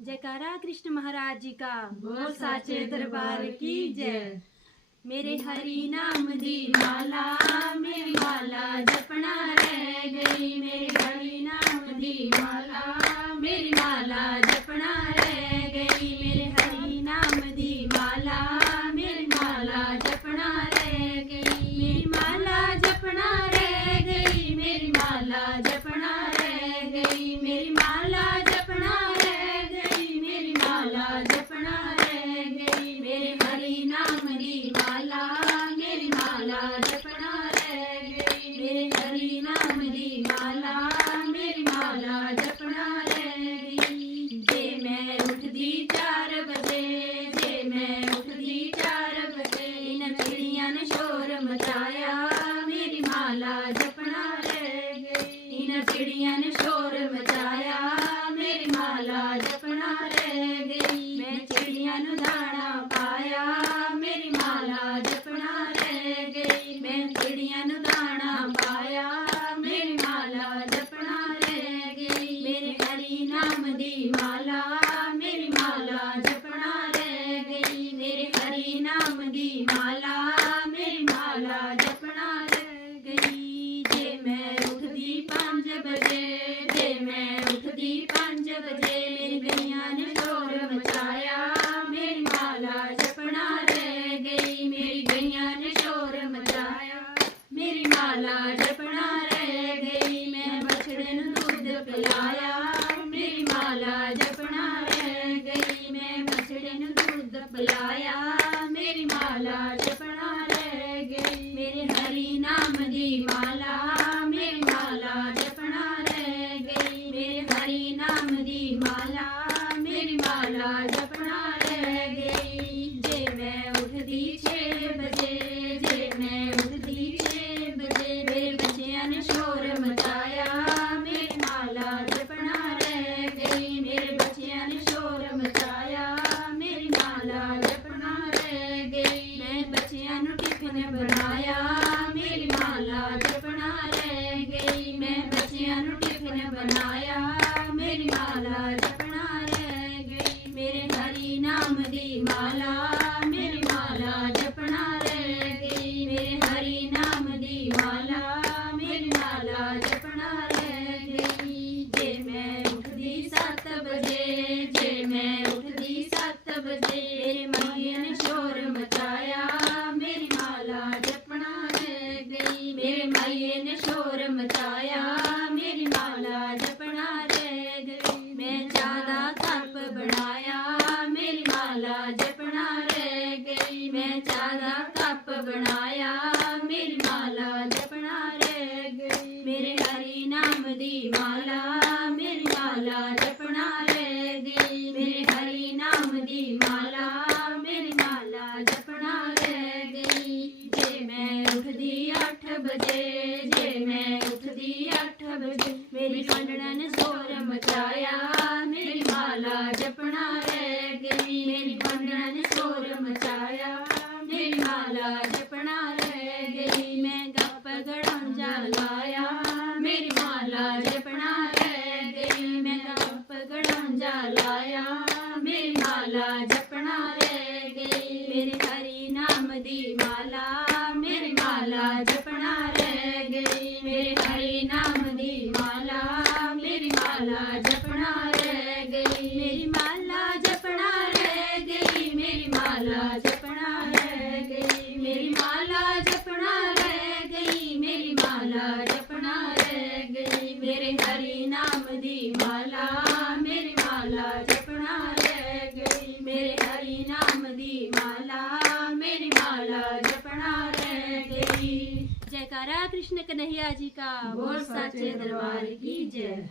जयकारा कृष्ण महाराज जी का। बोल साचे दरबार की जय। मेरे हरि नाम दी माला, मेरी माला जपना रह गई। मेरे हरि नाम दी माला, मेरी माला जपना रह गई। मेरे हरि नाम दी माला, मेरी माला जपना रह गई। मेरी माला जपना रह गई। मेरी माला जपना रह गई। मेरी माला जपना रह गई। मेरी माला जपना रह गई। मेरे हरि नाम दी माला, मेरी माला जपना रह गई। मेरे हरि नाम दी माला, मेरी माला जपना रह गई। जे मैं उठदी 4 बजे, जे मैं उठदी 4 बजे, इन चिड़ियां ने शोर मचाया, मेरी माला जपना रह गई। इन चिड़ियां ने शोर मचाया, मेरी माला जपना रह गई। मैं चिड़ियां नु दाना पाया, मेरी माला जपना रह गई। मैं चिड़ियां नु दाना पाया, मेरी माला जपना रह गई। मेरे हरि नाम दी माला, मेरी माला जपना रह गई। मेरे हरि नाम दी माला, मेरी माला जपना रह गई। जे मैं उठदी 5 बजे, जे मैं उठदी 5 बजे, मेरी गैया ने शोर मचाया, मेरी माला जपना रह गई। मेरी गैया ने शोर मचाया, मेरी माला जपना रह गई। मैं बछड़े नु दूध पिलाया, मेरी माला जपना रह गई। मैं बछड़े नु दूध पिलाया, मेरी माला जपना रह गई। मेरे हरि नाम दी माला, मेरी माला जपना रह गई। मेरे हरि नाम दी माला, मेरी माला जपना रह गई। जे मैं उठदी 6 बजे, जे मैं उठदी 6 बजे, मेरे बच्चियां ने शोर मचाया, मेरी माला जपना रह गई। मेरे बच्चियां ने शोर मचाया, मेरी माला जपना रह गई। मैं बच्चियां नु टिफिन बनाया, मेरी माला जपना रह गई। मैं बच्चियां नु टिफिन बनाया, मेरी माला जपना रह गई। मेरे हरि नाम दी माला, मेरी माला जपना रह गई। मेरे हरि नाम दी माला, मेरी माला जपना रह गई। जे मैं उठदी 7 बजे, जे मैं उठदी 7 बजे, मेरे माहिया ने शोर मचाया, मेरी माला जपना रह गई। मेरे माहिए ने शोर मचाया, मेरी माला जपना रह गई। मैं ज्यादा कप बनाया, मेरी माला जपना रह गई। मैं ज्यादा कप बनाया, मेरी माला जपना रह गई। मेरे हरि नाम दी माला, मेरी माला जपना रह गई। मेरे हरि नाम दी माला, मेरी माला जपना रह गई। जे मैं उठदी 8 बजे, जे मैं उठदी 8 बजे, मेरी फंडना ने शोर मचाया, मेरी माला जपना रह गई। मेरी फंडना ने शोर मचाया, मेरी माला जपना रह गई। मैं गप गड़ौंजा लाया, मेरी माला जपना रह गई। मैं गप गड़ौंजा लाया, मेरी माला जपना रह गई। मेरे हरि नाम दी माला, मेरी माला जपना रह गई। मेरे हरि नाम दी माला, मेरी माला जपना रह गई। मेरी माला जपना रह गई। मेरी माला जपना रह गई। मेरी माला जपना रह गई। मेरी माला जपना रह गई। मेरे हरि नाम दी माला, मेरी माला जपना रह गई। मेरे हरि नाम दी माला, मेरी माला जपना रह गई। जयकारा कृष्ण कन्हैया जी का। बोल साचे दरबार की जय।